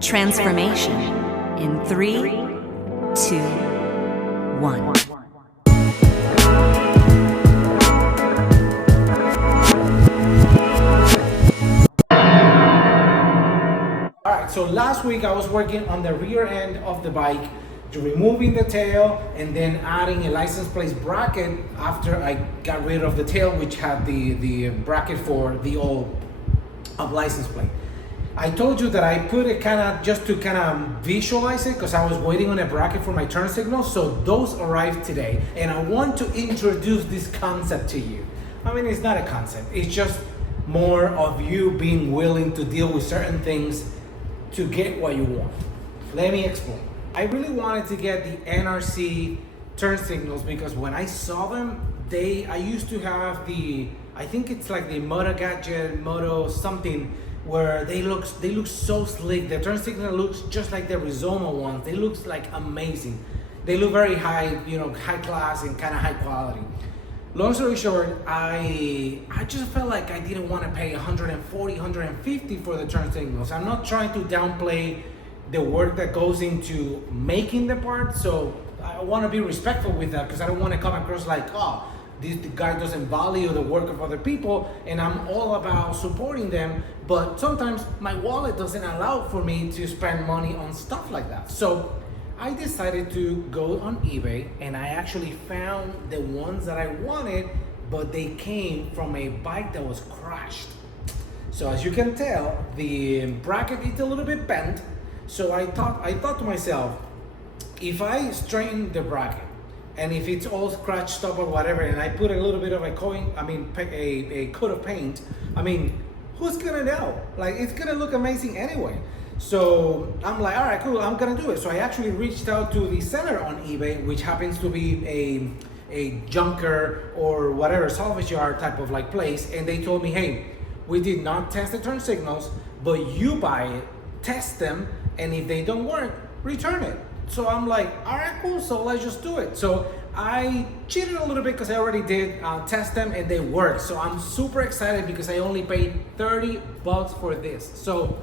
Transformation in 3, 2, 1. Alright, so last week I was working on the rear end of the bike, removing the tail and then adding a license plate bracket after I got rid of the tail, which had the bracket for the old license plate. I told you that I put it just to visualize it because I was waiting on a bracket for my turn signals. So those arrived today, and I want to introduce this concept to you. I mean, it's not a concept, it's just more of you being willing to deal with certain things to get what you want. Let me explain. I really wanted to get the NRC turn signals because when I saw them, I used to have I think it's like the Moto Gadget, Moto something, where they look so slick. The turn signal looks just like the Rizoma ones. They look like amazing. They look very high, high class and kind of high quality. Long story short, I just felt like I didn't want to pay 140, 150 for the turn signals. I'm not trying to downplay the work that goes into making the part, so I want to be respectful with that because I don't want to come across like, oh, the guy doesn't value the work of other people, and I'm all about supporting them, but sometimes my wallet doesn't allow for me to spend money on stuff like that. So I decided to go on eBay, and I actually found the ones that I wanted, but they came from a bike that was crashed. So as you can tell, the bracket is a little bit bent. So I thought to myself, if I straighten the bracket, and if it's all scratched up or whatever, and I put a little bit of a coat of paint, who's gonna know? Like, it's gonna look amazing anyway. So I'm like, all right, cool, I'm gonna do it. So I actually reached out to the seller on eBay, which happens to be a junker or whatever, salvage yard type of like place, and they told me, hey, we did not test the turn signals, but you buy it, test them, and if they don't work, return it. So I'm like, all right, cool, so let's just do it. So I cheated a little bit because I already did test them and they work. So I'm super excited because I only paid $30 for this. So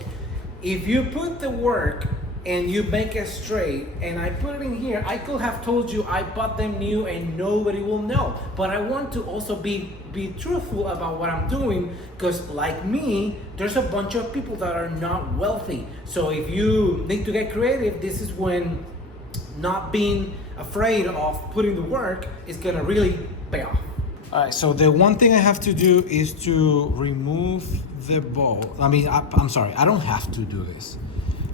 if you put the work and you make it straight, and I put it in here, I could have told you I bought them new and nobody will know. But I want to also be truthful about what I'm doing, because like me, there's a bunch of people that are not wealthy. So if you need to get creative, this is when not being afraid of putting the work is gonna really pay off. All right, so the one thing I have to do is to remove the ball. I'm sorry, I don't have to do this.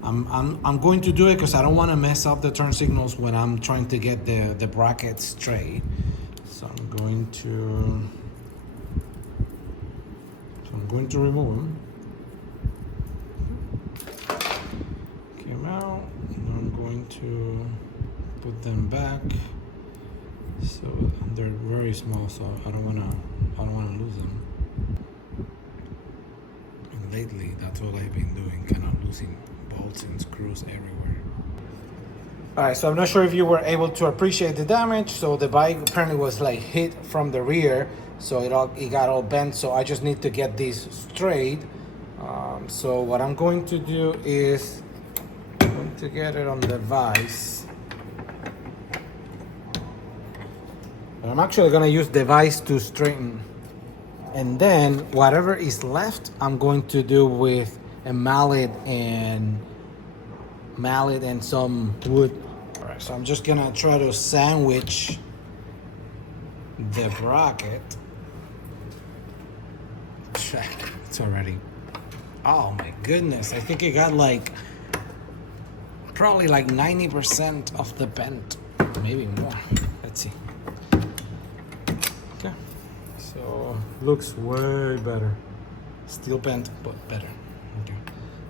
I'm going to do it because I don't want to mess up the turn signals when I'm trying to get the brackets straight. So I'm going to remove them. Came out. And I'm going to put them back. So they're very small, so I don't wanna lose them. And lately, that's all I've been doing, kind of losing bolts and screws everywhere. All right, so I'm not sure if you were able to appreciate the damage. So the bike apparently was like hit from the rear, so it got all bent. So I just need to get these straight. So what I'm going to do is I'm going to get it on the vise. But I'm actually gonna use the vise to straighten, and then whatever is left, I'm going to do with a mallet and some wood. All right, so I'm just gonna try to sandwich the bracket. It's already, oh my goodness, I think it got probably 90% of the bent, maybe more. Let's see. Okay, so looks way better. Still bent, but better. Okay.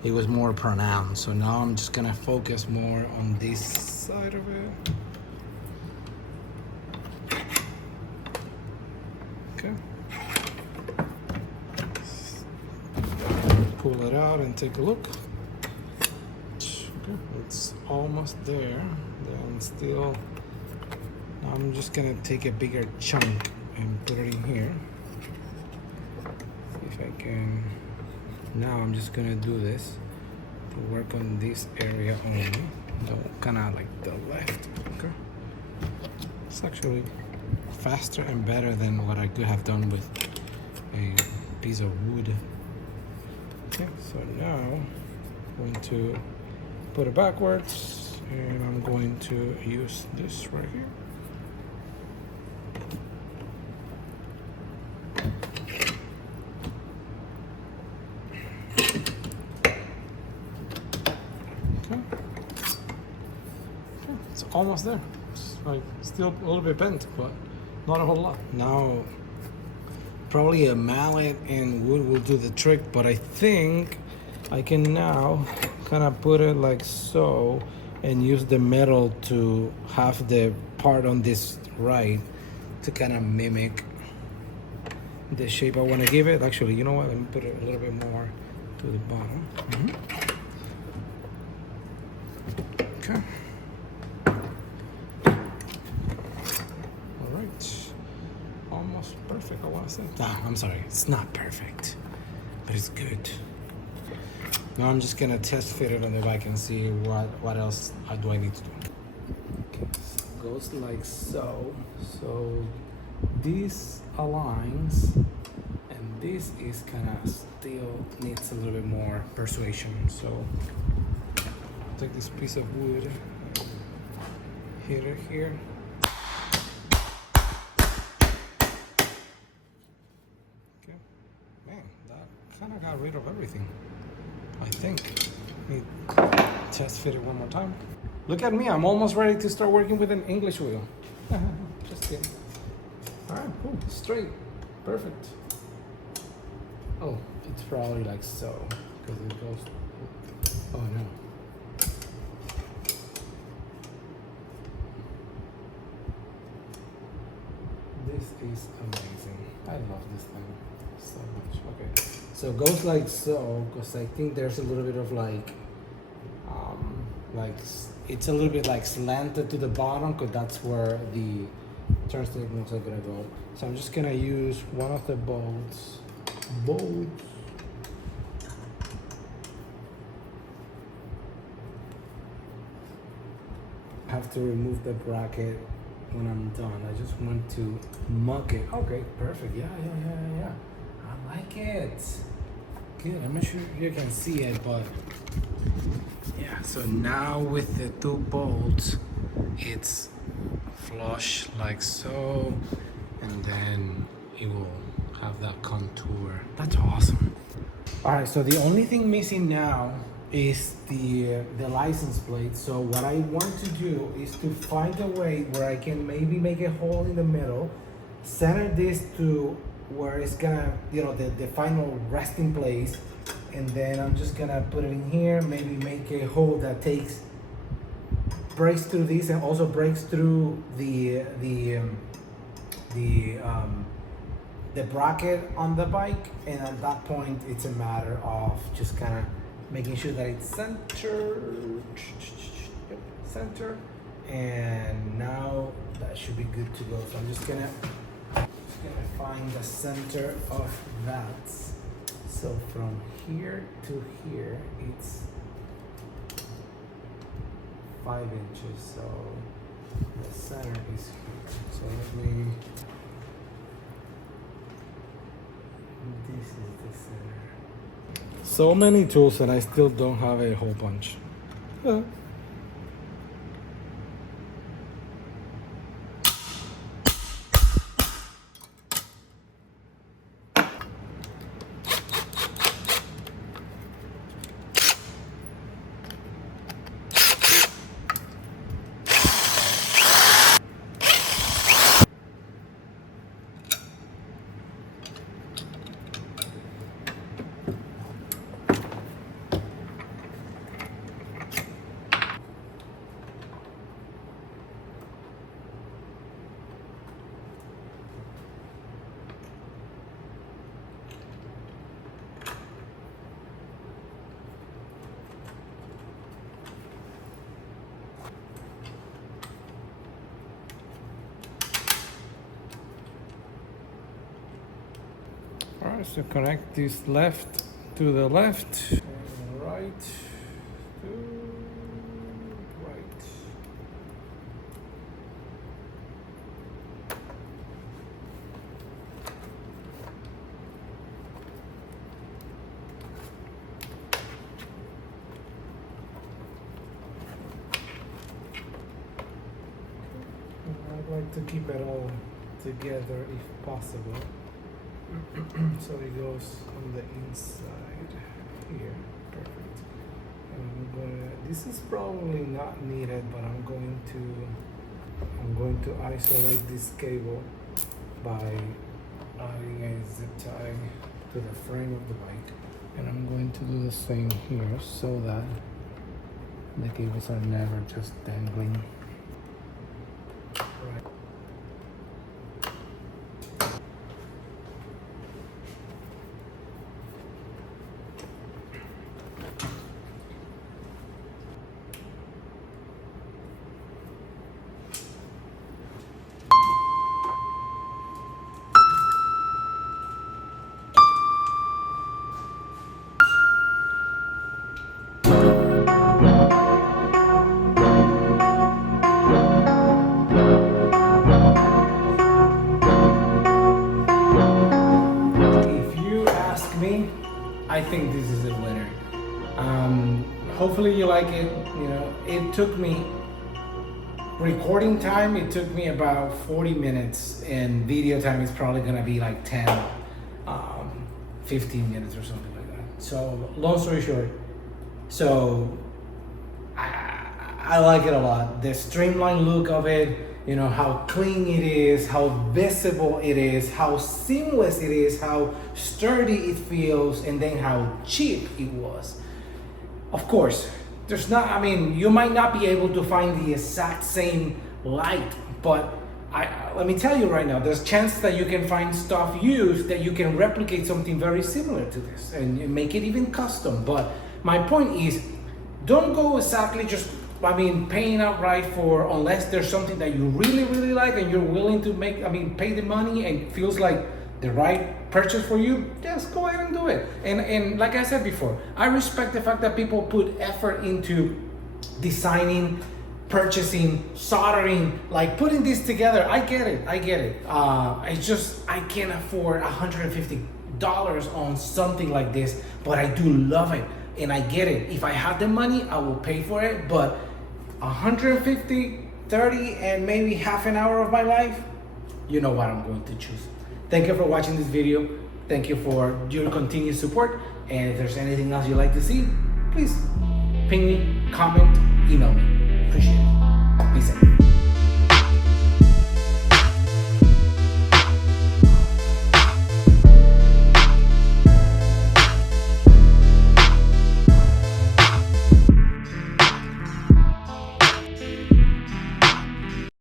It was more pronounced, so now I'm just gonna focus more on this side of it. Okay. Pull it out and take a look. Okay, it's almost there. Then still, I'm just gonna take a bigger chunk and put it in here. See if I can. Now I'm just gonna do this. to work on this area only, kind of like the left. Okay, it's actually faster and better than what I could have done with a piece of wood. Okay, so now I'm going to put it backwards, and I'm going to use this right here. It's almost there. It's like still a little bit bent, but not a whole lot. Now, probably a mallet and wood will do the trick, but I think I can now kind of put it like so and use the metal to have the part on this right to kind of mimic the shape I want to give it. Actually, you know what? Let me put it a little bit more to the bottom. Okay. All right. Almost perfect, I want to say. I'm sorry, it's not perfect, but it's good. Now I'm just gonna test fit it on the bike and see what else do I need to do. Okay, so it goes like so. So this aligns, and this is kind of still needs a little bit more persuasion. So take this piece of wood, hit it here. Okay, man, that kind of got rid of everything. I think. Let me test fit it one more time. Look at me, I'm almost ready to start working with an English wheel. Just kidding. All right, cool, straight, perfect. Oh, it's probably like so, because it goes, oh no. This is amazing. I love this thing so much. Okay, so it goes like so, because I think there's a little bit of like it's a little bit like slanted to the bottom, because that's where the turn signals are gonna go. So I'm just gonna use one of the bolts. I have to remove the bracket when I'm done. I just want to muck it. Okay, perfect. Yeah. I like it. Good. I'm not sure you can see it, but yeah. So now with the two bolts, it's flush like so, and then it will have that contour. That's awesome. All right. So the only thing missing now is the license plate. So what I want to do is to find a way where I can maybe make a hole in the middle, center this to where it's gonna, the final resting place, and then I'm just gonna put it in here, maybe make a hole that breaks through this and also breaks through the bracket on the bike, and at that point it's a matter of just kind of making sure that it's center, and now that should be good to go. So I'm just gonna find the center of that. So from here to here, it's 5 inches. So the center is here. So let me. This is the center. So many tools, and I still don't have a hole punch. Alright, so connect this left to the left and right. like to keep it all together if possible. So it goes on the inside here. Perfect. And this is probably not needed, but I'm going to isolate this cable by adding a zip tie to the frame of the bike. And I'm going to do the same here so that the cables are never just dangling. Right. I think this is a winner. Hopefully you like it. You know, it took me recording time. It took me about 40 minutes, and video time is probably gonna be like 10, 15 minutes or something like that. So long story short, so I like it a lot. The streamlined look of it. You know, how clean it is, how visible it is, how seamless it is, how sturdy it feels, and then how cheap it was. Of course, you might not be able to find the exact same light, but let me tell you right now, there's a chance that you can find stuff used that you can replicate something very similar to this and make it even custom. But my point is, don't go exactly just paying outright for, unless there's something that you really, really like and you're willing to pay the money and feels like the right purchase for you, just go ahead and do it. And like I said before, I respect the fact that people put effort into designing, purchasing, soldering, like putting this together. I get it. It's just, I can't afford $150 on something like this, but I do love it. And I get it. If I have the money, I will pay for it. But 150, 30, and maybe half an hour of my life, you know what I'm going to choose. Thank you for watching this video. Thank you for your continued support. And if there's anything else you'd like to see, please ping me, comment, email me. Appreciate it. Be safe.